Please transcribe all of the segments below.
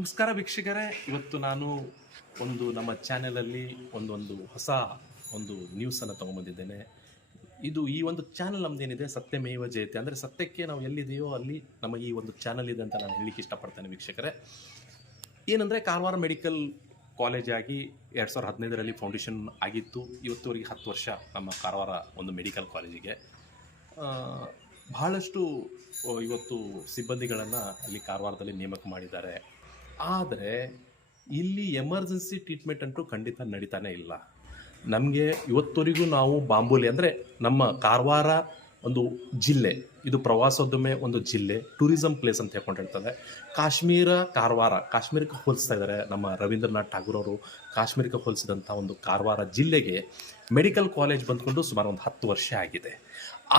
ನಮಸ್ಕಾರ ವೀಕ್ಷಕರೇ. ಇವತ್ತು ನಾನು ಒಂದು ನಮ್ಮ ಚಾನೆಲಲ್ಲಿ ಒಂದೊಂದು ಹೊಸ ಒಂದು ನ್ಯೂಸನ್ನು ತೊಗೊಂಬಂದಿದ್ದೇನೆ ಇದು ಈ ಒಂದು ಚಾನಲ್ ನಮ್ದೇನಿದೆ ಸತ್ಯಮೇವ ಜಯತೆ. ಅಂದರೆ ಸತ್ಯಕ್ಕೆ ನಾವು ಎಲ್ಲಿದೆಯೋ ಅಲ್ಲಿ ನಮ್ಮ ಈ ಒಂದು ಚಾನಲ್ ಇದೆ ಅಂತ ನಾನು ಹೇಳಲಿಕ್ಕೆ ಇಷ್ಟಪಡ್ತೇನೆ ವೀಕ್ಷಕರೇ. ಏನಂದರೆ ಕಾರವಾರ ಮೆಡಿಕಲ್ ಕಾಲೇಜ್ ಆಗಿ ಎರಡು ಸಾವಿರದ ಹದಿನೈದರಲ್ಲಿ ಫೌಂಡೇಶನ್ ಆಗಿತ್ತು. ಇವತ್ತುವರೆಗೆ ಹತ್ತು ವರ್ಷ ನಮ್ಮ ಕಾರವಾರ ಒಂದು ಮೆಡಿಕಲ್ ಕಾಲೇಜಿಗೆ. ಬಹಳಷ್ಟು ಇವತ್ತು ಸಿಬ್ಬಂದಿಗಳನ್ನು ಅಲ್ಲಿ ಕಾರವಾರದಲ್ಲಿ ನೇಮಕ ಮಾಡಿದ್ದಾರೆ. ಆದರೆ ಇಲ್ಲಿ ಎಮರ್ಜೆನ್ಸಿ ಟ್ರೀಟ್ಮೆಂಟ್ ಅಂತೂ ಖಂಡಿತ ನಡೀತಾನೆ ಇಲ್ಲ. ನಮಗೆ ಇವತ್ತುವರೆಗೂ ನಾವು ಬಾಂಬುಲಿ ಅಂದರೆ ನಮ್ಮ ಕಾರವಾರ ಒಂದು ಜಿಲ್ಲೆ, ಇದು ಪ್ರವಾಸೋದ್ಯಮೆ ಒಂದು ಜಿಲ್ಲೆ, ಟೂರಿಸಂ ಪ್ಲೇಸ್ ಅಂತ ಹೇಳ್ಕೊಂಡಿರ್ತದೆ. ಕಾಶ್ಮೀರ ಕಾರವಾರ, ಕಾಶ್ಮೀರಕ್ಕೆ ಹೋಲಿಸ್ತಾ ಇದ್ದಾರೆ ನಮ್ಮ ರವೀಂದ್ರನಾಥ್ ಠಾಗೂರ್ ಅವರು. ಕಾಶ್ಮೀರಕ್ಕೆ ಹೋಲಿಸಿದಂಥ ಒಂದು ಕಾರವಾರ ಜಿಲ್ಲೆಗೆ ಮೆಡಿಕಲ್ ಕಾಲೇಜ್ ಬಂದ್ಕೊಂಡು ಸುಮಾರು ಒಂದು ಹತ್ತು ವರ್ಷ ಆಗಿದೆ.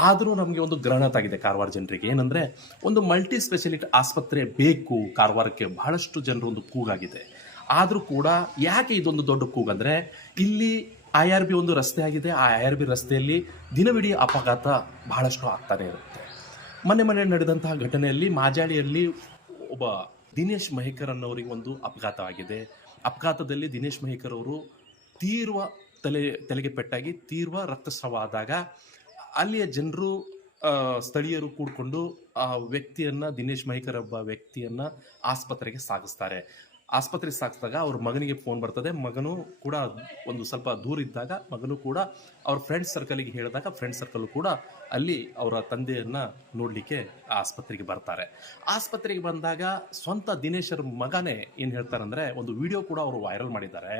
ಆದರೂ ನಮಗೆ ಒಂದು ಗ್ರಹಣತಾಗಿದೆ ಕಾರವಾರ ಜನರಿಗೆ. ಏನಂದರೆ ಒಂದು ಮಲ್ಟಿ ಸ್ಪೆಷಾಲಿಟಿ ಆಸ್ಪತ್ರೆ ಬೇಕು ಕಾರವಾರಕ್ಕೆ ಬಹಳಷ್ಟು ಜನರು ಒಂದು ಕೂಗಾಗಿದೆ. ಆದರೂ ಕೂಡ ಯಾಕೆ ಇದೊಂದು ದೊಡ್ಡ ಕೂಗಂದರೆ ಇಲ್ಲಿ ಐ ಆರ್ ಬಿ ಒಂದು ರಸ್ತೆ ಆಗಿದೆ. ಆ ಐ ಆರ್ ಬಿ ರಸ್ತೆಯಲ್ಲಿ ದಿನವಿಡೀ ಅಪಘಾತ ಬಹಳಷ್ಟು ಆಗ್ತಾನೆ ಇರುತ್ತೆ. ಮನೆ ಮನೆ ನಡೆದಂತಹ ಘಟನೆಯಲ್ಲಿ ಮಾಜಾಳಿಯಲ್ಲಿ ಒಬ್ಬ ದಿನೇಶ್ ಮಹೇಕರ್ ಅನ್ನೋರಿಗೆ ಒಂದು ಅಪಘಾತವಾಗಿದೆ ಅಪಘಾತದಲ್ಲಿ ದಿನೇಶ್ ಮಹೇಕರ್ ಅವರು ತೀರ್ವ ತಲೆ, ತಲೆಗೆ ಪೆಟ್ಟಾಗಿ ತೀರ್ವ ರಕ್ತಸ್ರಾವ ಆದಾಗ ಅಲ್ಲಿಯ ಜನರು ಸ್ಥಳೀಯರು ಕೂಡಿಕೊಂಡು ಆ ವ್ಯಕ್ತಿಯನ್ನ ದಿನೇಶ್ ಮೈಕರ್ ಒಬ್ಬ ವ್ಯಕ್ತಿಯನ್ನ ಆಸ್ಪತ್ರೆಗೆ ಸಾಗಿಸ್ತಾರೆ. ಆಸ್ಪತ್ರೆಗೆ ಸಾಕಿಸಿದಾಗ ಅವ್ರ ಮಗನಿಗೆ ಫೋನ್ ಬರ್ತದೆ. ಮಗನು ಕೂಡ ಒಂದು ಸ್ವಲ್ಪ ದೂರ ಇದ್ದಾಗ ಮಗನು ಕೂಡ ಅವ್ರ ಫ್ರೆಂಡ್ ಸರ್ಕಲಿಗೆ ಹೇಳಿದಾಗ ಫ್ರೆಂಡ್ ಸರ್ಕಲ್ ಕೂಡ ಅಲ್ಲಿ ಅವರ ತಂದೆಯನ್ನ ನೋಡಲಿಕ್ಕೆ ಆಸ್ಪತ್ರೆಗೆ ಬರ್ತಾರೆ. ಆಸ್ಪತ್ರೆಗೆ ಬಂದಾಗ ಸ್ವಂತ ದಿನೇಶರ ಮಗನೇ ಏನು ಹೇಳ್ತಾರಂದ್ರೆ ಒಂದು ವಿಡಿಯೋ ಕೂಡ ಅವರು ವೈರಲ್ ಮಾಡಿದ್ದಾರೆ.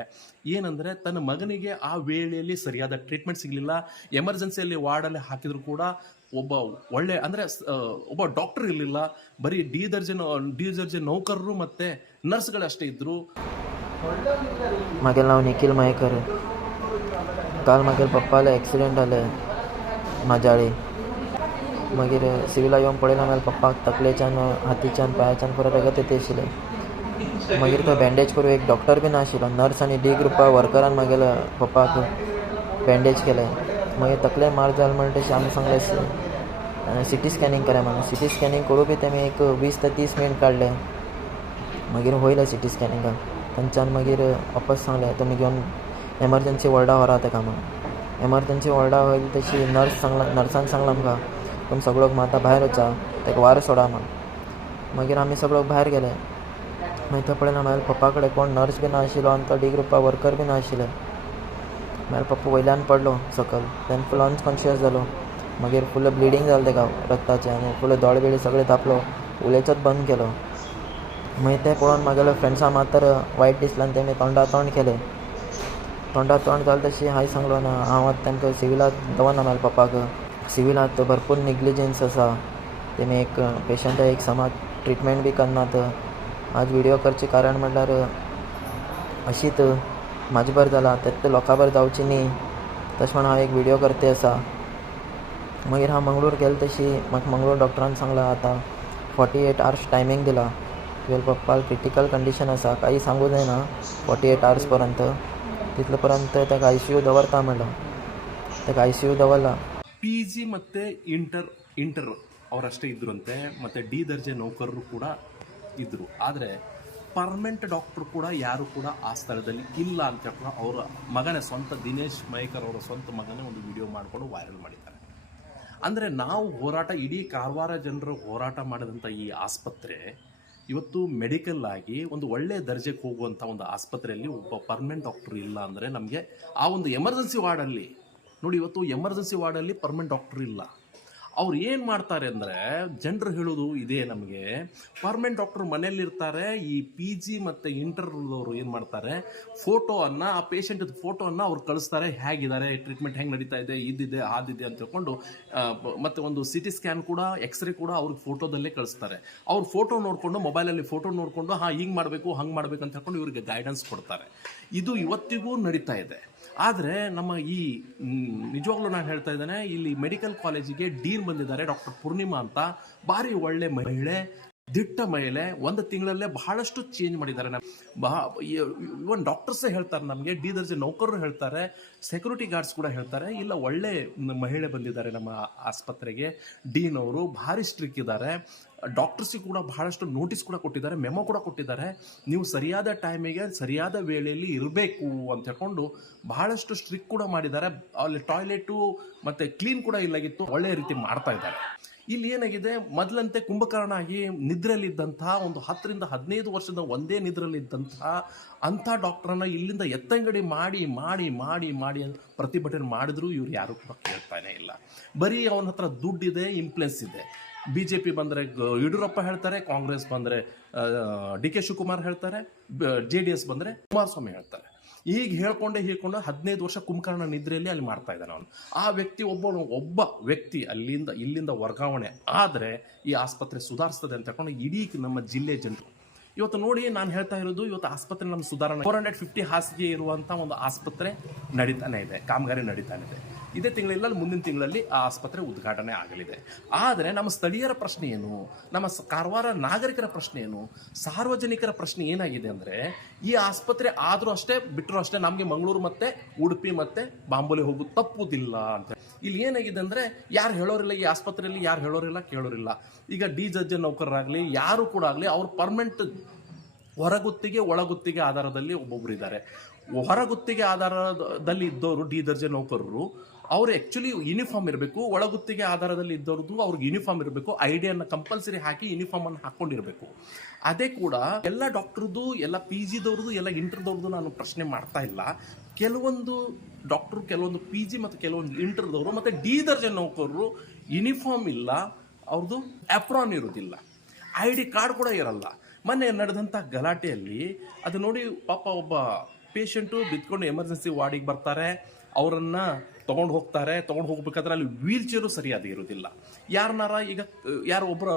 ಏನಂದ್ರೆ ತನ್ನ ಮಗನಿಗೆ ಆ ವೇಳೆಯಲ್ಲಿ ಸರಿಯಾದ ಟ್ರೀಟ್ಮೆಂಟ್ ಸಿಗಲಿಲ್ಲ. ಎಮರ್ಜೆನ್ಸಿಯಲ್ಲಿ ವಾರ್ಡಲ್ಲಿ ಹಾಕಿದ್ರು ಕೂಡ ಒಬ್ಬ ಒಳ್ಳೆ ಅಂದ್ರೆ ಸ್- ಆ, ಒಬ್ಬ ಡಾಕ್ಟರ್ ಇರಲಿಲ್ಲ ಬರೀ ಡಿ ದರ್ಜೆ ನೌ- ಡಿ ದರ್ಜೆ ನೌಕರರು ಮತ್ತೆ ನರ್ಸ್ಗಳಷ್ಟೇ ಇದ್ರು मागेल नाव निखिल मयेकर काल मागीर पप्पाले एक्सिडेंट जाले माजाळी मागीर सिविला येवन पळयना जाल्यार पप्पाक तकलेच्यान हातीच्यान पांयाच्यान पुरो रगत येता आशिल्लें मागीर तो बँडेज करूं एक डॉक्टर बी नाशिल्लो नर्स आनी डी ग्रुपा वर्करान मागेलो पप्पाक बँडेज केलें मागीर तकले मार जाल म्हणटा तशें आमी सांगलें सी टी स्कॅनिंग करा म्हणून. सी टी स्कॅनिंग करूं बी तेमी एक वीस ते तीस मिनट काडले मागीर वयले सी टी स्कॅनिंगाक थंयच्यान मागीर वापस सांगलें तुमी घेवन एमर्जन्सी वॉर्डा व्हरा तेका म्हणून? एमर्जन्सी वॉर्डा वयली तशी नर्स सांगला नर्सान सांगलां आमकां पूण सगळो माता भायर वचा ताका वारो सोडा म्हणून मागीर आमी सगळो भायर गेले. मागीर थंय पळयना मागीर पप्पा कडेन कोण नर्स बी नाशिल्लो आनी तो डी ग्रुपा वर्कर बी नाशिल्ले मागीर पप्पा वयल्यान पडलो सकयल देन फूल अनकॉन्शियस जालो मागीर फुल ब्लिडींग जालें तेका रक्ताचें आनी फुल दोळे बिळे सगळे तापलो उलयचोच बंद केलो। मागीर तें पळोवन म्हागेलो फ्रेंड्सां मातर वायट दिसलें आनी तेमी तोंडा तोंड केलें। तोंडा तोंड जालें तशी हांवें सांगलो ना हांव आतां तेमकां सिविलांत दवरना मागीर पप्पाक। सिविलांत भरपूर निग्लिजन्स आसा तेमी एक पेशंटा एक समाज ट्रिटमेंट बी करनात। आज व्हिडियो करचें कारण म्हणल्यार अशीच म्हाजे बरें जालां तेत लोकां बरें जावची न्ही तशें म्हणून हांव एक व्हिडियो करते आसा मागीर हांव मंगळूर गेलो तशी म्हाका मंगळूर डॉक्टरान सांगलां आतां फोर्टी एट आवर्स टायमींग दिला तुवें पप्पा क्रिटिकल कंडिशन आसा काही सांगू जायना फोर्टी एट आवर्स पर्यंत तितले पर्यंत ताका आय सी यू दवरता म्हणलो ताका आय सी यू दवरला ಪಿ ಜಿ ಮತ್ತೆ ಇಂಟರ್ ಇಂಟರ್ ಅವರಷ್ಟೇ ಇದ್ರಂತೆ ಮತ್ತೆ ಡಿ ದರ್ಜೆ ನೌಕರರು ಕೂಡ ಇದ್ರು ಆದರೆ ಪರ್ಮನೆಂಟ್ ಡಾಕ್ಟರ್ ಕೂಡ ಯಾರು ಕೂಡ ಆ ಸ್ಥಳದಲ್ಲಿ ಇಲ್ಲ ಅಂತ ಹೇಳ್ಕೊಂಡು ಅವರ ಮಗನೇ, ಸ್ವಂತ ದಿನೇಶ್ ಮೈಕರ್ ಅವರ ಸ್ವಂತ ಮಗನೇ ಒಂದು ವಿಡಿಯೋ ಮಾಡಿಕೊಂಡು ವೈರಲ್ ಮಾಡಿದ್ದಾರೆ. ಅಂದರೆ ನಾವು ಹೋರಾಟ, ಇಡೀ ಕಾರವಾರ ಜನರು ಹೋರಾಟ ಮಾಡಿದಂಥ ಈ ಆಸ್ಪತ್ರೆ ಇವತ್ತು ಮೆಡಿಕಲ್ ಆಗಿ ಒಂದು ಒಳ್ಳೆಯ ದರ್ಜೆಗೆ ಹೋಗುವಂಥ ಒಂದು ಆಸ್ಪತ್ರೆಯಲ್ಲಿ ಒಬ್ಬ ಪರ್ಮನೆಂಟ್ ಡಾಕ್ಟರ್ ಇಲ್ಲ ಅಂದರೆ ನಮಗೆ ಆ ಒಂದು ಎಮರ್ಜೆನ್ಸಿ ವಾರ್ಡಲ್ಲಿ ನೋಡಿ ಇವತ್ತು ಎಮರ್ಜೆನ್ಸಿ ವಾರ್ಡಲ್ಲಿ ಪರ್ಮನೆಂಟ್ ಡಾಕ್ಟರ್ ಇಲ್ಲ. ಅವ್ರು ಏನು ಮಾಡ್ತಾರೆ ಅಂದರೆ ಜನರು ಹೇಳೋದು ಇದೇ ನಮಗೆ. ಪರ್ಮನೆಂಟ್ ಡಾಕ್ಟರ್ ಮನೆಯಲ್ಲಿ ಇರ್ತಾರೆ ಈ ಪಿ ಜಿ ಮತ್ತು ಇಂಟರ್ದವರು ಏನು ಮಾಡ್ತಾರೆ ಫೋಟೋವನ್ನು ಆ ಪೇಷಂಟ್ ಫೋಟೋವನ್ನು ಅವ್ರು ಕಳಿಸ್ತಾರೆ, ಹೇಗಿದ್ದಾರೆ ಟ್ರೀಟ್ಮೆಂಟ್ ಹೆಂಗೆ ನಡೀತಾ ಇದೆ, ಇದಿದೆ, ಆದಿದೆ ಅಂತ ತಿಳ್ಕೊಂಡು ಮತ್ತೆ ಒಂದು ಸಿ ಟಿ ಸ್ಕ್ಯಾನ್ ಕೂಡ ಎಕ್ಸ್ರೇ ಕೂಡ ಅವ್ರಿಗೆ ಫೋಟೋದಲ್ಲೇ ಕಳಿಸ್ತಾರೆ. ಅವ್ರು ಫೋಟೋ ನೋಡಿಕೊಂಡು ಮೊಬೈಲಲ್ಲಿ ಫೋಟೋ ನೋಡಿಕೊಂಡು, ಹಾಂ, ಹಿಂಗೆ ಮಾಡಬೇಕು, ಹಂಗೆ ಮಾಡಬೇಕು ಅಂತ ಹೇಳ್ಕೊಂಡು ಇವ್ರಿಗೆ ಗೈಡೆನ್ಸ್ ಕೊಡ್ತಾರೆ. ಇದು ಇವತ್ತಿಗೂ ನಡೀತಾ ಇದೆ. ಆದರೆ ನಮ್ಮ ಈ ನಿಜವಾಗ್ಲೂ ನಾನು ಹೇಳ್ತಾ ಇದ್ದೇನೆ, ಇಲ್ಲಿ ಮೆಡಿಕಲ್ ಕಾಲೇಜಿಗೆ ಡೀನ್ ಬಂದಿದ್ದಾರೆ ಡಾಕ್ಟರ್ ಪೂರ್ಣಿಮಾ ಅಂತ. ಭಾರಿ ಒಳ್ಳೆ ಮಹಿಳೆ. ದಿಟ್ಟ ಮಹಿಳೆ ಒಂದು ತಿಂಗಳಲ್ಲೇ ಬಹಳಷ್ಟು ಚೇಂಜ್ ಮಾಡಿದ್ದಾರೆ ನಮ್ ಇವನ್ ಡಾಕ್ಟರ್ಸೇ ಹೇಳ್ತಾರೆ ನಮಗೆ ಡಿ ದರ್ಜೆ ನೌಕರರು ಹೇಳ್ತಾರೆ ಸೆಕ್ಯೂರಿಟಿ ಗಾರ್ಡ್ಸ್ ಕೂಡ ಹೇಳ್ತಾರೆ. ಇಲ್ಲ, ಒಳ್ಳೆ ಮಹಿಳೆ ಬಂದಿದ್ದಾರೆ ನಮ್ಮ ಆಸ್ಪತ್ರೆಗೆ. ಡೀನ್ ಭಾರಿ ಸ್ಟ್ರಿಕ್ ಇದ್ದಾರೆ. ಡಾಕ್ಟರ್ಸಿಗೆ ಕೂಡ ಬಹಳಷ್ಟು ನೋಟಿಸ್ ಕೂಡ ಕೊಟ್ಟಿದ್ದಾರೆ ಮೆಮೊ ಕೂಡ ಕೊಟ್ಟಿದ್ದಾರೆ. ನೀವು ಸರಿಯಾದ ಟೈಮಿಗೆ ಸರಿಯಾದ ವೇಳೆಯಲ್ಲಿ ಇರಬೇಕು ಅಂತ ಹೇಳ್ಕೊಂಡು ಬಹಳಷ್ಟು ಸ್ಟ್ರಿಕ್ ಕೂಡ ಮಾಡಿದ್ದಾರೆ. ಅಲ್ಲಿ ಟಾಯ್ಲೆಟು ಮತ್ತೆ ಕ್ಲೀನ್ ಕೂಡ ಇಲ್ಲಾಗಿತ್ತು. ಒಳ್ಳೆ ರೀತಿ ಮಾಡ್ತಾ ಇದ್ದಾರೆ. ಇಲ್ಲಿ ಏನಾಗಿದೆ? ಮೊದಲಂತೆ ಕುಂಭಕರ್ಣ ಆಗಿ ನಿದ್ರೆಯಲ್ಲಿದ್ದಂತಹ ಒಂದು ಹತ್ತರಿಂದ ಹದಿನೈದು ವರ್ಷದ ಒಂದೇ ನಿದ್ರೆಯಲ್ಲಿದ್ದಂತಹ ಅಂಥ ಡಾಕ್ಟ್ರನ್ನ ಇಲ್ಲಿಂದ ಎತ್ತಂಗಡಿ ಮಾಡಿ ಮಾಡಿ ಮಾಡಿ ಮಾಡಿ ಪ್ರತಿಭಟನೆ ಮಾಡಿದ್ರು ಇವ್ರು ಯಾರು ಕೂಡ ಕೇಳ್ತಾನೆ ಇಲ್ಲ. ಬರೀ ಅವನ ಹತ್ರ ದುಡ್ಡಿದೆ ಇಂಪ್ಲೆನ್ಸ್ ಇದೆ. ಬಿ ಜೆ ಪಿ ಬಂದರೆ ಯಡಿಯೂರಪ್ಪ ಹೇಳ್ತಾರೆ, ಕಾಂಗ್ರೆಸ್ ಬಂದರೆ ಡಿ ಕೆ ಶಿವಕುಮಾರ್ ಹೇಳ್ತಾರೆ ಜೆ ಡಿ ಎಸ್ ಬಂದರೆ ಕುಮಾರಸ್ವಾಮಿ ಹೇಳ್ತಾರೆ. ಈಗ ಹೇಳ್ಕೊಂಡೆ ಹೇಳ್ಕೊಂಡು ಹದಿನೈದು ವರ್ಷ ಕುಂಭಕರ್ಣ ನಿದ್ರೆಯಲ್ಲಿ ಅಲ್ಲಿ ಮಾಡ್ತಾ ಇದ್ದಾನೆ ಅವನು. ಆ ವ್ಯಕ್ತಿ ಒಬ್ಬ ಒಬ್ಬ ವ್ಯಕ್ತಿ ಅಲ್ಲಿಂದ, ಇಲ್ಲಿಂದ ವರ್ಗಾವಣೆ ಆದರೆ ಈ ಆಸ್ಪತ್ರೆ ಸುಧಾರಿಸ್ತದೆ ಅಂತ ಹೇಳ್ಕೊಂಡು ಇಡೀ ನಮ್ಮ ಜಿಲ್ಲೆ ಜನರು. ಇವತ್ತು ನೋಡಿ ನಾನು ಹೇಳ್ತಾ ಇರೋದು, ಇವತ್ತು ಆಸ್ಪತ್ರೆ ನಮ್ಮ ಸುಧಾರಣೆ. ಫೋರ್ ಹಂಡ್ರೆಡ್ ಫಿಫ್ಟಿ ಹಾಸಿಗೆ ಇರುವಂಥ ಒಂದು ಆಸ್ಪತ್ರೆ ನಡೀತಾನೆ ಇದೆ, ಕಾಮಗಾರಿ ನಡೀತಾನೆ ಇದೆ. ಇದೇ ತಿಂಗಳಿಲ್ಲ ಮುಂದಿನ ತಿಂಗಳಲ್ಲಿ ಆ ಆಸ್ಪತ್ರೆ ಉದ್ಘಾಟನೆ ಆಗಲಿದೆ. ಆದರೆ ನಮ್ಮ ಸ್ಥಳೀಯರ ಪ್ರಶ್ನೆ ಏನು? ನಮ್ಮ ಕಾರವಾರ ನಾಗರಿಕರ ಪ್ರಶ್ನೆ ಏನು? ಸಾರ್ವಜನಿಕರ ಪ್ರಶ್ನೆ ಏನಾಗಿದೆ ಅಂದರೆ, ಈ ಆಸ್ಪತ್ರೆ ಆದರೂ ಅಷ್ಟೇ ಬಿಟ್ಟರು ಅಷ್ಟೇ ನಮಗೆ ಮಂಗಳೂರು ಮತ್ತೆ, ಉಡುಪಿ ಮತ್ತೆ, ಬಾಂಬೋಲಿ ಹೋಗೋದು ತಪ್ಪುದಿಲ್ಲ ಅಂತ. ಇಲ್ಲಿ ಏನಾಗಿದೆ ಅಂದರೆ, ಯಾರು ಹೇಳೋರಿಲ್ಲ, ಈ ಆಸ್ಪತ್ರೆಯಲ್ಲಿ ಯಾರು ಹೇಳೋರಿಲ್ಲ, ಕೇಳೋರಿಲ್ಲ. ಈಗ ಡಿ ಜಡ್ಜ್ ನೌಕರರಾಗಲಿ, ಯಾರು ಕೂಡ ಆಗಲಿ, ಅವ್ರು ಪರ್ಮನೆಂಟ್ ಹೊರಗುತ್ತಿಗೆ, ಒಳಗುತ್ತಿಗೆ ಆಧಾರದಲ್ಲಿ ಒಬ್ಬೊಬ್ರು ಇದ್ದಾರೆ. ಹೊರಗುತ್ತಿಗೆ ಆಧಾರದಲ್ಲಿ ಇದ್ದವರು ಡಿ ದರ್ಜೆ ನೌಕರರು ಅವ್ರು ಆಕ್ಚುಲಿ ಯೂನಿಫಾರ್ಮ್ ಇರಬೇಕು, ಒಳಗುತ್ತಿಗೆ ಆಧಾರದಲ್ಲಿ ಇದ್ದವ್ರದ್ದು ಅವ್ರಿಗೆ ಯೂನಿಫಾರ್ಮ್ ಇರಬೇಕು ಐಡಿಯನ್ನು ಕಂಪಲ್ಸರಿ ಹಾಕಿ ಯೂನಿಫಾರ್ಮ್ ಅನ್ನು ಹಾಕೊಂಡಿರಬೇಕು. ಅದೇ ಕೂಡ ಎಲ್ಲ ಡಾಕ್ಟರ್ದು ಎಲ್ಲ ಪಿ ಜಿದವ್ರದ್ದು ಎಲ್ಲ ಇಂಟರ್ದವ್ರದ್ದು ನಾನು ಪ್ರಶ್ನೆ ಮಾಡ್ತಾ ಇಲ್ಲ. ಕೆಲವೊಂದು ಡಾಕ್ಟ್ರು ಕೆಲವೊಂದು ಪಿ ಜಿ ಮತ್ತು ಕೆಲವೊಂದು ಇಂಟರ್ದವರು ಮತ್ತು ಡಿ ದರ್ಜೆ ನೌಕರರು ಯೂನಿಫಾರ್ಮ್ ಇಲ್ಲ ಅವ್ರದ್ದು ಅಪ್ರಾನ್ ಇರೋದಿಲ್ಲ. ಐ ಡಿ ಕಾರ್ಡ್ ಕೂಡ ಇರಲ್ಲ. ಮೊನ್ನೆ ನಡೆದಂಥ ಗಲಾಟೆಯಲ್ಲಿ ಅದು ನೋಡಿ ಪಾಪ ಒಬ್ಬ ಪೇಷಂಟು ಬಿದ್ಕೊಂಡು ಎಮರ್ಜೆನ್ಸಿ ವಾರ್ಡಿಗೆ ಬರ್ತಾರೆ. ಅವರನ್ನ ತಗೊಂಡು ಹೋಗ್ತಾರೆ, ತಗೊಂಡು ಹೋಗ್ಬೇಕಾದ್ರೆ ಅಲ್ಲಿ ವೀಲ್ ಚೇರು ಸರಿಯಾದ ಇರೋದಿಲ್ಲ ಯಾರನ್ನಾರ ಈಗ, ಯಾರು ಯಾರೋ ಒಬ್ಬರ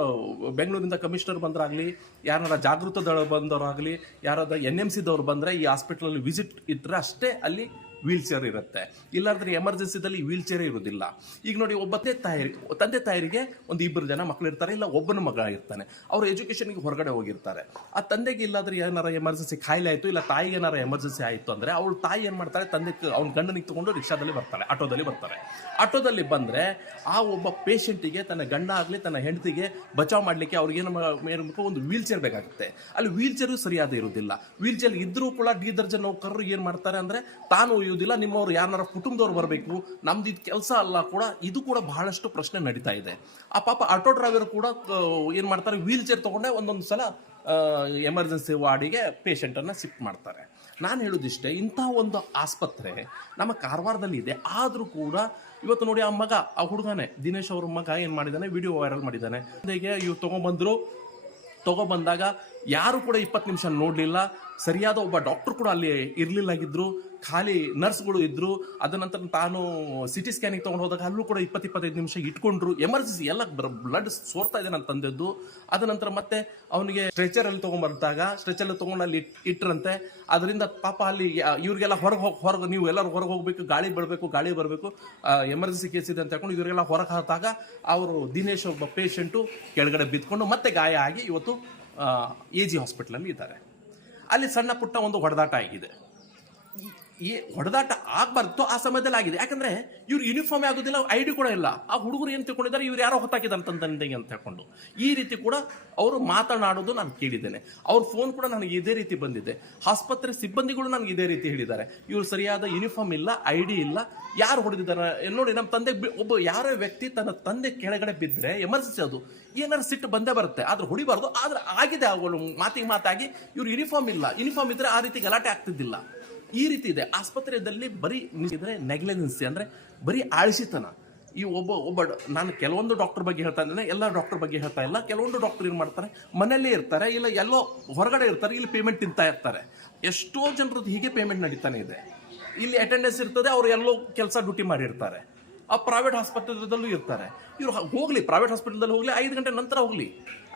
ಬೆಂಗಳೂರಿಂದ ಕಮಿಷನರ್ ಬಂದರಾಗಲಿ, ಯಾರನ್ನಾರ ಜಾಗೃತ ದಳ ಬಂದವರಾಗಲಿ ಯಾರಾದ ಎನ್ ಎಂ ಸಿದವ್ರು ಬಂದರೆ ಈ ಹಾಸ್ಪಿಟ್ಲಲ್ಲಿ ವಿಸಿಟ್ ಇಟ್ಟರೆ ಅಷ್ಟೇ ಅಲ್ಲಿ ವೀಲ್ ಚೇರ್ ಇರುತ್ತೆ. ಇಲ್ಲಾಂದ್ರೆ ಎಮರ್ಜೆನ್ಸಿದಲ್ಲಿ ವೀಲ್ ಚೇರ್ ಇರೋದಿಲ್ಲ. ಈಗ ನೋಡಿ ಒಬ್ಬ ತಂದೆ ತಾಯಿ, ತಂದೆ ತಾಯಿಗೆ ಒಂದು ಇಬ್ಬರು ಜನ ಮಕ್ಕಳು ಇರ್ತಾರೆ, ಇಲ್ಲ ಒಬ್ಬನ ಮಗ ಇರ್ತಾನೆ. ಅವ್ರು ಎಜುಕೇಷನ್ಗೆ ಹೊರಗಡೆ ಹೋಗಿರ್ತಾರೆ. ಆ ತಂದೆಗೆ ಇಲ್ಲಾದ್ರೆ ಏನಾರ ಎಮರ್ಜೆನ್ಸಿ ಕಾಯಿಲೆ ಆಯಿತು, ಇಲ್ಲ ತಾಯಿಗೆ ಏನಾರ ಎಮರ್ಜೆನ್ಸಿ ಆಯಿತು ಅಂದರೆ ಅವಳು ತಾಯಿ ಏನು ಮಾಡ್ತಾರೆ, ತಂದೆ ಅವ್ನ ಗಂಡನಿಗೆ ತಗೊಂಡು ರಿಕ್ಷಾದಲ್ಲಿ ಬರ್ತಾರೆ, ಆಟೋದಲ್ಲಿ ಬರ್ತಾರೆ. ಆಟೋದಲ್ಲಿ ಬಂದರೆ ಆ ಒಬ್ಬ ಪೇಷಂಟಿಗೆ ತನ್ನ ಗಂಡ ಆಗಲಿ, ತನ್ನ ಹೆಂಡತಿಗೆ ಬಚಾವ್ ಮಾಡಲಿಕ್ಕೆ ಅವ್ರಿಗೆ ಏನು ಒಂದು ವೀಲ್ ಚೇರ್ ಬೇಕಾಗುತ್ತೆ. ಅಲ್ಲಿ ವೀಲ್ ಚೇರು ಸರಿಯಾದ ಇರೋದಿಲ್ಲ. ವೀಲ್ ಚೇರ್ ಇದ್ರೂ ಕೂಡ ಡಿ ದರ್ಜೆ ನೌಕರರು ಏನು ಮಾಡ್ತಾರೆ ಅಂದರೆ ತಾನು ಒಯ್ಯೋದಿಲ್ಲ ನಿಮ್ಮವ್ರು ಯಾರನ್ನಾರ ಕುಟುಂಬದವ್ರು ಬರಬೇಕು ನಮ್ದು ಇದು ಕೆಲಸ ಅಲ್ಲ ಕೂಡ, ಇದು ಕೂಡ ಬಹಳಷ್ಟು ಪ್ರಶ್ನೆ ನಡೀತಾ ಇದೆ. ಆ ಪಾಪ ಆಟೋ ಡ್ರೈವರ್ ಕೂಡ ಏನು ಮಾಡ್ತಾರೆ ವೀಲ್ ಚೇರ್ ತೊಗೊಂಡೆ ಒಂದೊಂದು ಸಲ ಎಮರ್ಜೆನ್ಸಿ ವಾರ್ಡಿಗೆ ಪೇಷಂಟನ್ನು ಶಿಫ್ಟ್ ಮಾಡ್ತಾರೆ. ನಾನು ಹೇಳೋದಿಷ್ಟೇ, ಇಂಥ ಒಂದು ಆಸ್ಪತ್ರೆ ನಮ್ಮ ಕಾರವಾರದಲ್ಲಿ ಇದೆ. ಆದರೂ ಕೂಡ, ಇವತ್ತು ನೋಡಿ ಆ ಮಗ, ಆ ಹುಡುಗನೇ, ದಿನೇಶ್ ಅವ್ರ ಮಗ ಏನು ಮಾಡಿದ್ದಾನೆ ವಿಡಿಯೋ ವೈರಲ್ ಮಾಡಿದ್ದಾನೆ ಹೇಗೆ ಇವ್ರು ತೊಗೊಂಬಂದರು. ತಗೊಬಂದಾಗ ಯಾರು ಕೂಡ ಇಪ್ಪತ್ತು ನಿಮಿಷ ನೋಡಲಿಲ್ಲ. ಸರಿಯಾದ ಒಬ್ಬ ಡಾಕ್ಟರ್ ಕೂಡ ಅಲ್ಲಿ ಇರಲಿಲ್ಲಾಗಿದ್ರು, ಖಾಲಿ ನರ್ಸ್ಗಳು ಇದ್ರು ಅದ ನಂತರ ತಾನು ಸಿಟಿ ಸ್ಕ್ಯಾನಿಗೆ ತೊಗೊಂಡು ಹೋದಾಗ ಅಲ್ಲೂ ಕೂಡ ಇಪ್ಪತ್ತು ಇಪ್ಪತ್ತೈದು ನಿಮಿಷ ಇಟ್ಕೊಂಡ್ರು. ಎಮರ್ಜೆನ್ಸಿ ಎಲ್ಲ ಬ್ಲಡ್ ಸೋರ್ತಾ ಇದೆ ನಾನು ತಂದದ್ದು. ಅದ ನಂತರ ಮತ್ತೆ ಅವನಿಗೆ ಸ್ಟ್ರೆಚರ್ ಅಲ್ಲಿ ತೊಗೊಂಡ್ಬರ್ತಾಗ ಸ್ಟ್ರೆಚರ್ ತೊಗೊಂಡು ಅಲ್ಲಿ ಇಟ್ಟರಂತೆ ಅದರಿಂದ ಪಾಪ ಅಲ್ಲಿ ಇವರಿಗೆಲ್ಲ ಇವ್ರಿಗೆಲ್ಲ ಹೊರಗೆ ಹೋಗಿ ಹೊರಗೆ ನೀವು ಎಲ್ಲರೂ ಹೊರಗೆ ಹೋಗ್ಬೇಕು, ಗಾಳಿ ಬರಬೇಕು ಗಾಳಿ ಬರಬೇಕು. ಎಮರ್ಜೆನ್ಸಿ ಕೇಸ್ ಇದೆ ಅಂತ ಹೇಳ್ಕೊಂಡು ಇವರಿಗೆಲ್ಲ ಹೊರಗೆ ಹಾಕಿದಾಗ ಅವರು ದಿನೇಶ್ ಒಬ್ಬ ಪೇಷಂಟು ಕೆಳಗಡೆ ಬಿದ್ಕೊಂಡು ಮತ್ತೆ ಗಾಯ ಆಗಿ ಇವತ್ತು ಎ ಜಿ ಹಾಸ್ಪಿಟ್ಲಲ್ಲಿ ಇದ್ದಾರೆ. ಅಲ್ಲಿ ಸಣ್ಣ ಪುಟ್ಟ ಒಂದು ಹೊಡೆದಾಟ ಆಗಿದೆ. ಈ- ಹೊಡೆದಾಟ ಆಗ್ಬಾರ್ದು ಆ ಸಮಯದಲ್ಲಿ ಆಗಿದೆ. ಯಾಕಂದ್ರೆ ಇವ್ರು ಯೂನಿಫಾರ್ಮ್ ಆಗೋದಿಲ್ಲ ಐ ಡಿ ಕೂಡ ಇಲ್ಲ. ಆ ಹುಡುಗರು ಏನು ತಿಳ್ಕೊಂಡಿದ್ದಾರೆ? ಇವ್ರು ಯಾರೋ ಹೊತ್ತಾಕಿದ್ದಾರೆ ಅಂತ ಹೇಳ್ಕೊಂಡು. ಈ ರೀತಿ ಕೂಡ ಅವರು ಮಾತನಾಡೋದು ನಾನು ಕೇಳಿದ್ದೇನೆ. ಅವ್ರ ಫೋನ್ ಕೂಡ ನನಗೆ ಇದೇ ರೀತಿ ಬಂದಿದೆ. ಆಸ್ಪತ್ರೆ ಸಿಬ್ಬಂದಿಗಳು ನನಗೆ ಇದೇ ರೀತಿ ಹೇಳಿದ್ದಾರೆ. ಇವ್ರು ಸರಿಯಾದ ಯೂನಿಫಾರ್ಮ್ ಇಲ್ಲ ಐ ಡಿ ಇಲ್ಲ, ಯಾರು ಹೊಡೆದಿದ್ದಾರೆ? ನೋಡಿ, ನಮ್ಮ ತಂದೆ ಒಬ್ಬ ಯಾರೋ ವ್ಯಕ್ತಿ ತನ್ನ ತಂದೆ ಕೆಳಗಡೆ ಬಿದ್ದರೆ ಎಮರ್ಜೆನ್ಸಿ ಅದು. ಏನಾದ್ರು ಸಿಟ್ಟು ಬಂದೇ ಬರುತ್ತೆ. ಆದ್ರೆ ಹೊಡಿಬಾರ್ದು. ಆದ್ರೆ ಆಗಿದೆ ಮಾತಿಗೆ ಮಾತಾಗಿ, ಇವ್ರು ಯೂನಿಫಾರ್ಮ್ ಇಲ್ಲ. ಯೂನಿಫಾರ್ಮ್ ಇದ್ರೆ ಆ ರೀತಿ ಗಲಾಟೆ ಆಗ್ತಿದ್ದಿಲ್ಲ. ಈ ರೀತಿ ಇದೆ. ಆಸ್ಪತ್ರೆಯಲ್ಲಿ ಬರೀ ಇದ್ರೆ ನೆಗ್ಲೆಜೆನ್ಸಿ ಅಂದ್ರೆ ಬರೀ ಆಳಿಸಿತನ. ಈ ಒಬ್ಬ ಒಬ್ಬ ನಾನು ಕೆಲವೊಂದು ಡಾಕ್ಟರ್ ಬಗ್ಗೆ ಹೇಳ್ತಾ ಇದ್ದೇನೆ, ಎಲ್ಲ ಡಾಕ್ಟರ್ ಬಗ್ಗೆ ಹೇಳ್ತಾ ಇಲ್ಲ. ಕೆಲವೊಂದು ಡಾಕ್ಟರ್ ಏನು ಮಾಡ್ತಾರೆ? ಮನೆಯಲ್ಲೇ ಇರ್ತಾರೆ, ಇಲ್ಲ ಎಲ್ಲೋ ಹೊರಗಡೆ ಇರ್ತಾರೆ, ಇಲ್ಲಿ ಪೇಮೆಂಟ್ ತಿಂತಾ ಇರ್ತಾರೆ. ಎಷ್ಟೋ ಜನರದ್ದು ಹೀಗೆ ಪೇಮೆಂಟ್ ನಡೀತಾನೆ ಇದೆ. ಇಲ್ಲಿ ಅಟೆಂಡೆನ್ಸ್ ಇರ್ತದೆ, ಅವ್ರು ಎಲ್ಲೋ ಕೆಲಸ ಡ್ಯೂಟಿ ಮಾಡಿರ್ತಾರೆ. ಆ ಪ್ರೈವೇಟ್ ಆಸ್ಪತ್ರೆದಲ್ಲೂ ಇರ್ತಾರೆ. ಇವ್ರು ಹೋಗ್ಲಿ ಪ್ರೈವೇಟ್ ಹಾಸ್ಪಿಟಲ್ದಲ್ಲಿ ಹೋಗ್ಲಿ, ಐದು ಗಂಟೆ ನಂತರ ಹೋಗ್ಲಿ.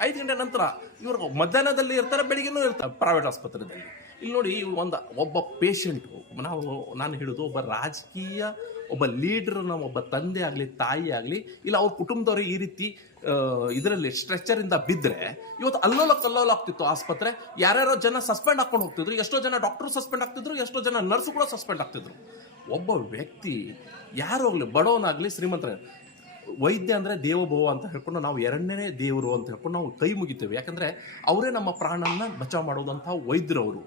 ಐದು ಗಂಟೆ ನಂತರ ಇವರು ಮಧ್ಯಾಹ್ನದಲ್ಲಿ ಇರ್ತಾರೆ, ಬೆಳಿಗ್ಗೆನೂ ಇರ್ತಾರೆ ಪ್ರೈವೇಟ್ ಆಸ್ಪತ್ರೆಯಲ್ಲಿ ಇಲ್ಲಿ ನೋಡಿ ಒಂದು, ಒಬ್ಬ ಪೇಷಂಟು ನಾವು, ನಾನು ಹೇಳೋದು ಒಬ್ಬ ರಾಜಕೀಯ, ಒಬ್ಬ ಲೀಡರ್ನ ಒಬ್ಬ ತಂದೆ ಆಗಲಿ, ತಾಯಿ ಆಗಲಿ, ಇಲ್ಲ ಅವ್ರ ಕುಟುಂಬದವರು ಈ ರೀತಿ ಇದರಲ್ಲಿ ಸ್ಟ್ರೆಚರಿಂದ ಬಿದ್ದರೆ ಇವತ್ತು ಅಲ್ಲೋಲ ಕಲ್ಲೋಲ ಆಗ್ತಿತ್ತು ಆಸ್ಪತ್ರೆ. ಯಾರ್ಯಾರೋ ಜನ ಸಸ್ಪೆಂಡ್ ಹಾಕೊಂಡು ಹೋಗ್ತಿದ್ರು, ಎಷ್ಟೋ ಜನ ಡಾಕ್ಟರ್ ಸಸ್ಪೆಂಡ್ ಆಗ್ತಿದ್ರು, ಎಷ್ಟೋ ಜನ ನರ್ಸ್ ಕೂಡ ಸಸ್ಪೆಂಡ್ ಆಗ್ತಿದ್ರು. ಒಬ್ಬ ವ್ಯಕ್ತಿ ಯಾರು ಆಗಲಿ ಬಡವನಾಗಲಿ ಶ್ರೀಮಂತರ, ವೈದ್ಯ ಅಂದರೆ ದೇವಭವ ಅಂತ ಹೇಳ್ಕೊಂಡು ನಾವು ಎರಡನೇ ದೇವರು ಅಂತ ಹೇಳ್ಕೊಂಡು ನಾವು ಕೈ ಮುಗಿತೇವೆ. ಯಾಕಂದರೆ ಅವರೇ ನಮ್ಮ ಪ್ರಾಣನ್ನ ಬಚಾವ್ ಮಾಡೋದಂಥ ವೈದ್ಯರು ಅವರು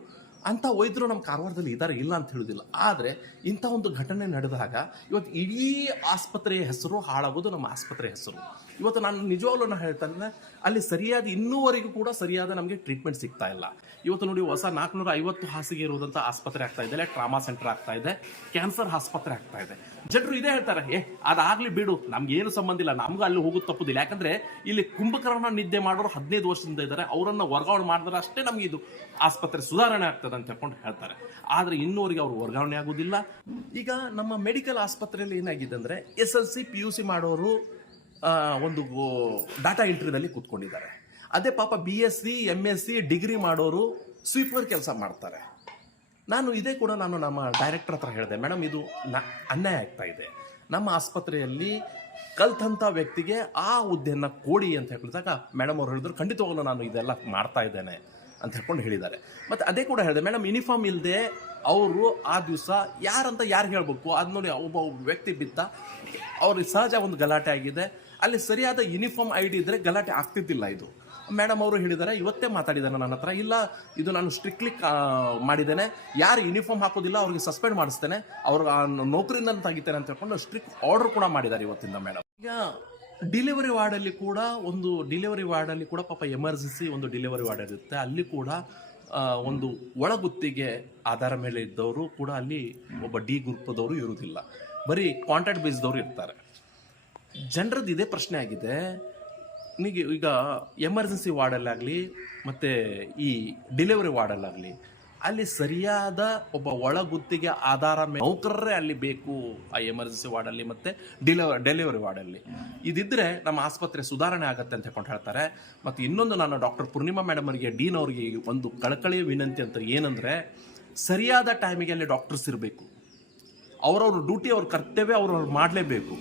ಅಂಥ ವೈದ್ಯರು ನಮ್ಮ ಕಾರವಾರದಲ್ಲಿ ಇದ್ದಾರೆ ಇಲ್ಲ ಅಂತ ಹೇಳುದಿಲ್ಲ. ಆದರೆ ಇಂಥ ಒಂದು ಘಟನೆ ನಡೆದಾಗ ಇವತ್ತು ಇಡೀ ಆಸ್ಪತ್ರೆಯ ಹೆಸರು ಹಾಳಾಗೋದು ನಮ್ಮ ಆಸ್ಪತ್ರೆ ಹೆಸರು. ಇವತ್ತು ನಾನು ನಿಜವಾಗ್ಲೂ ನಾನು ಹೇಳ್ತಾನೆ ಅಲ್ಲಿ ಸರಿಯಾದ ಇನ್ನೂವರೆಗೂ ಕೂಡ ಸರಿಯಾದ ನಮಗೆ ಟ್ರೀಟ್ಮೆಂಟ್ ಸಿಗ್ತಾ ಇಲ್ಲ. ಇವತ್ತು ನೋಡಿ ಹೊಸ ನಾಲ್ಕುನೂರ ಐವತ್ತು ಹಾಸಿಗೆ ಇರುವುದಂಥ ಆಸ್ಪತ್ರೆ ಆಗ್ತಾ ಇದೆ, ಟ್ರಾಮಾ ಸೆಂಟರ್ ಆಗ್ತಾ ಇದೆ, ಕ್ಯಾನ್ಸರ್ ಆಸ್ಪತ್ರೆ ಆಗ್ತಾ ಇದೆ. ಜನರು ಇದೇ ಹೇಳ್ತಾರೆ, ಏ, ಅದಾಗ್ಲಿ ಬಿಡು, ನಮ್ಗೆ ಏನು ಸಂಬಂಧ ಇಲ್ಲ, ನಮ್ಗೆ ಅಲ್ಲಿ ಹೋಗೋದು ತಪ್ಪುದಿಲ್ಲ. ಯಾಕಂದ್ರೆ ಇಲ್ಲಿ ಕುಂಭಕರ್ಣ ನಿದ್ದೆ ಮಾಡೋರು ಹದಿನೈದು ವರ್ಷದಿಂದ ಇದ್ದಾರೆ, ಅವರನ್ನ ವರ್ಗಾವಣೆ ಮಾಡಿದ್ರೆ ಅಷ್ಟೇ ನಮ್ಗೆ ಇದು ಆಸ್ಪತ್ರೆ ಸುಧಾರಣೆ ಆಗ್ತದೆ ಅಂತ ಹೇಳ್ಕೊಂಡು ಹೇಳ್ತಾರೆ. ಆದ್ರೆ ಇನ್ನೂವರೆಗೆ ಅವ್ರು ವರ್ಗಾವಣೆ ಆಗೋದಿಲ್ಲ. ಈಗ ನಮ್ಮ ಮೆಡಿಕಲ್ ಆಸ್ಪತ್ರೆಯಲ್ಲಿ ಏನಾಗಿದೆ ಅಂದ್ರೆ, S L C P U C ಮಾಡೋರು ಒಂದು ಡಾಟಾ ಎಂಟ್ರಿನಲ್ಲಿ ಕೂತ್ಕೊಂಡಿದ್ದಾರೆ. ಅದೇ ಪಾಪ B S C M S C degree ಮಾಡೋರು ಸ್ವೀಪರ್ ಕೆಲಸ ಮಾಡ್ತಾರೆ. ನಾನು ಇದೇ ಕೂಡ ನಾನು ನಮ್ಮ ಡೈರೆಕ್ಟರ್ ಹತ್ರ ಹೇಳಿದೆ ಮೇಡಮ್ ಇದು ನ- ಅನ್ಯಾಯ ಆಗ್ತಾ ಇದೆ. ನಮ್ಮ ಆಸ್ಪತ್ರೆಯಲ್ಲಿ ಕಲ್ತಂಥ ವ್ಯಕ್ತಿಗೆ ಆ ಹುದ್ದೆಯನ್ನು ಕೊಡಿ ಅಂತ ಹೇಳಿದಾಗ ಮೇಡಮ್ ಅವ್ರು ಹೇಳಿದ್ರು, ಖಂಡಿತವಾಗಲೂ ನಾನು ಇದೆಲ್ಲ ಮಾಡ್ತಾ ಇದ್ದೇನೆ ಅಂತ ಹೇಳ್ಕೊಂಡು ಹೇಳಿದ್ದಾರೆ. ಮತ್ತು ಅದೇ ಕೂಡ ಹೇಳಿದೆ ಮೇಡಮ್ ಯೂನಿಫಾರ್ಮ್ ಇಲ್ಲದೆ ಅವರು ಆ ದಿವಸ ಯಾರಂತ ಯಾರು ಹೇಳಬೇಕು? ಅದು ನೋಡಿ ಒಬ್ಬ ವ್ಯಕ್ತಿ ಬಿತ್ತ ಅವ್ರಿಗೆ ಸಹಜ ಒಂದು ಗಲಾಟೆ ಆಗಿದೆ. ಅಲ್ಲಿ ಸರಿಯಾದ ಯೂನಿಫಾರ್ಮ್ ಐ ಡಿ ಇದ್ರೆ ಗಲಾಟೆ ಆಗ್ತಿದ್ದಿಲ್ಲ ಇದು. ಮೇಡಮ್ ಅವರು ಹೇಳಿದ್ದಾರೆ ಇವತ್ತೇ ಮಾತಾಡಿದ್ದಾರೆ ನನ್ನ ಹತ್ರ. ಇಲ್ಲ, ಇದು ನಾನು ಸ್ಟ್ರಿಕ್ಟ್ಲಿ ಮಾಡಿದ್ದೇನೆ. ಯಾರು ಯೂನಿಫಾರ್ಮ್ ಹಾಕೋದಿಲ್ಲ, ಅವ್ರಿಗೆ ಸಸ್ಪೆಂಡ್ ಮಾಡಿಸ್ತೇನೆ. ಅವ್ರ, ಆ, ನೌಕರಿಯಿಂದ ತೆಗಿತೇನೆ ಅಂತ ಹೇಳ್ಕೊಂಡು ಸ್ಟ್ರಿಕ್ಟ್ ಆರ್ಡರ್ ಕೂಡ ಮಾಡಿದ್ದಾರೆ ಇವತ್ತಿಂದ ಮೇಡಮ್ ಈಗ ಡಿಲಿವರಿ ವಾರ್ಡಲ್ಲಿ ಕೂಡ ಒಂದು ಡಿಲಿವರಿ ವಾರ್ಡಲ್ಲಿ ಕೂಡ ಪಾಪ ಎಮರ್ಜೆನ್ಸಿ ಒಂದು ಡಿಲಿವರಿ ವಾರ್ಡ್ ಇರುತ್ತೆ. ಅಲ್ಲಿ ಕೂಡ ಒಂದು ಒಳಗುತ್ತಿಗೆ ಆಧಾರ ಮೇಲೆ ಇದ್ದವರು ಕೂಡ ಅಲ್ಲಿ ಒಬ್ಬ ಡಿ ಗ್ರೂಪದವರು ಇರುವುದಿಲ್ಲ. ಬರೀ ಕಾಂಟ್ರಾಕ್ಟ್ ಬೇಸ್ದವರು ಇರ್ತಾರೆ. ಜನರದ್ದು ಇದೇ ಪ್ರಶ್ನೆ ಆಗಿದೆ. ನಿಮಗೆ ಈಗ ಎಮರ್ಜೆನ್ಸಿ ವಾರ್ಡಲ್ಲಾಗಲಿ, ಮತ್ತು ಈ ಡಿಲಿವರಿ ವಾರ್ಡಲ್ಲಾಗಲಿ, ಅಲ್ಲಿ ಸರಿಯಾದ ಒಬ್ಬ ಒಳಗುತ್ತಿಗೆ ಆಧಾರ ಮೇಲೆ ನೌಕರರೇ ಅಲ್ಲಿ ಬೇಕು ಆ ಎಮರ್ಜೆನ್ಸಿ ವಾರ್ಡಲ್ಲಿ ಮತ್ತು ಡಿಲಿವ, ಡೆಲಿವರಿ ವಾರ್ಡಲ್ಲಿ. ಇದಿದ್ದರೆ ನಮ್ಮ ಆಸ್ಪತ್ರೆ ಸುಧಾರಣೆ ಆಗುತ್ತೆ ಅಂತ ಹೇಳ್ಕೊಂಡು ಹೇಳ್ತಾರೆ. ಮತ್ತು ಇನ್ನೊಂದು ನಾನು ಡಾಕ್ಟರ್ ಪೂರ್ಣಿಮಾ ಮೇಡಮ್ ಅವರಿಗೆ, ಡೀನ್ ಅವರಿಗೆ ಒಂದು ಕಳಕಳಿ ವಿನಂತಿ ಅಂತ ಏನಂದರೆ, ಸರಿಯಾದ ಟೈಮಿಗೆ ಅಲ್ಲಿ ಡಾಕ್ಟರ್ಸ್ ಇರಬೇಕು. ಅವರವ್ರ ಡ್ಯೂಟಿ ಅವ್ರ ಕರ್ತವ್ಯ ಅವ್ರವ್ರು ಮಾಡಲೇಬೇಕು.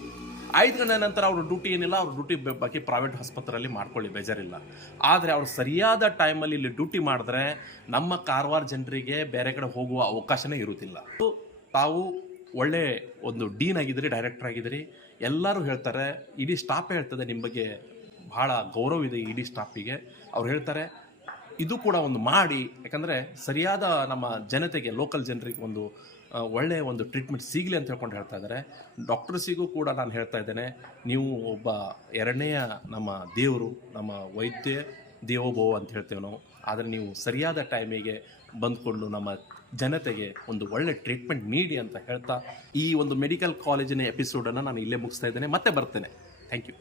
ಐದು ಗಂಟೆ ನಂತರ ಅವ್ರ ಡ್ಯೂಟಿ ಏನಿಲ್ಲ, ಅವ್ರ ಡ್ಯೂಟಿ ಬಾಕಿ ಪ್ರೈವೇಟ್ ಆಸ್ಪತ್ರೆಯಲ್ಲಿ ಮಾಡ್ಕೊಳ್ಳಿ, ಬೇಜಾರಿಲ್ಲ. ಆದರೆ ಅವ್ರು ಸರಿಯಾದ ಟೈಮಲ್ಲಿ ಇಲ್ಲಿ ಡ್ಯೂಟಿ ಮಾಡಿದ್ರೆ ನಮ್ಮ ಕಾರವಾರ ಜನರಿಗೆ ಬೇರೆ ಕಡೆ ಹೋಗುವ ಅವಕಾಶನೇ ಇರುವುದಿಲ್ಲ. ತಾವು ಒಳ್ಳೆ ಒಂದು ಡೀನ್ ಆಗಿದ್ದೀರಿ ಡೈರೆಕ್ಟರ್ ಆಗಿದ್ದೀರಿ ಎಲ್ಲರೂ ಹೇಳ್ತಾರೆ, ಇಡೀ ಸ್ಟಾಫ್ ಹೇಳ್ತದೆ ನಿಮ್ಮ ಬಗ್ಗೆ ಬಹಳ ಗೌರವ ಇದೆ ಇಡೀ ಸ್ಟಾಫಿಗೆ ಅವ್ರು ಹೇಳ್ತಾರೆ, ಇದು ಕೂಡ ಒಂದು ಮಾಡಿ, ಯಾಕಂದರೆ ಸರಿಯಾದ ನಮ್ಮ ಜನತೆಗೆ ಲೋಕಲ್ ಜನರಿಗೆ ಒಂದು ಒಳ್ಳೆಯ ಒಂದು ಟ್ರೀಟ್ಮೆಂಟ್ ಸಿಗಲಿ ಅಂತ ಹೇಳ್ಕೊಂಡು ಹೇಳ್ತಾ ಇದ್ದಾರೆ. ಡಾಕ್ಟರ್ಸಿಗೂ ಕೂಡ ನಾನು ಹೇಳ್ತಾ ಇದ್ದೇನೆ, ನೀವು ಒಬ್ಬ ಎರಡನೆಯ ನಮ್ಮ ದೇವರು, ನಮ್ಮ ವೈದ್ಯ ದೇವೋಭವ ಅಂತ ಹೇಳ್ತೇವೆ ನಾವು. ಆದರೆ ನೀವು ಸರಿಯಾದ ಟೈಮಿಗೆ ಬಂದುಕೊಂಡು ನಮ್ಮ ಜನತೆಗೆ ಒಂದು ಒಳ್ಳೆ ಟ್ರೀಟ್ಮೆಂಟ್ ನೀಡಿ ಅಂತ ಹೇಳ್ತಾ ಈ ಒಂದು ಮೆಡಿಕಲ್ ಕಾಲೇಜಿನ ಎಪಿಸೋಡನ್ನು ನಾನು ಇಲ್ಲೇ ಮುಗಿಸ್ತಾ ಇದ್ದೇನೆ. ಮತ್ತೆ ಬರ್ತೇನೆ. Thank you